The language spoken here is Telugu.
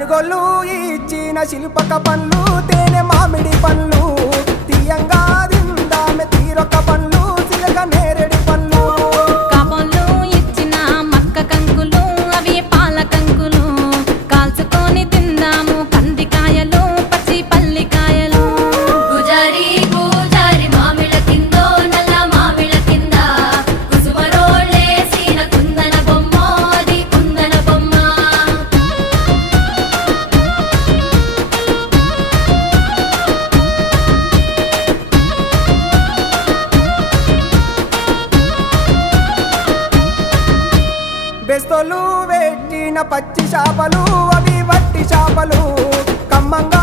తెనుగొల్లు ఇచ్చిన శిల్పక పండ్లు తేనె మామిడి పండ్లు తీయంగా దిందామె తీరొక్క పండ్లు సిలక నేరేడి పండ్లు కాపంలో ఇచ్చిన మక్క కంకులు అవి పాల కంకులు కాల్చుకొని తిందాము కందికాయలు పచ్చి పల్లికాయలు గుజారి గుజారి మామిళ్ళ కిందో నల్ల మామిళ్ళ కింద కుసుమరోళ్ళేసిన కుందన బొమ్మ అది కుందన బొమ్మ బెస్తోలు పెట్టిన పచ్చి చేపలు అవి వట్టి చేపలు కమ్మంగా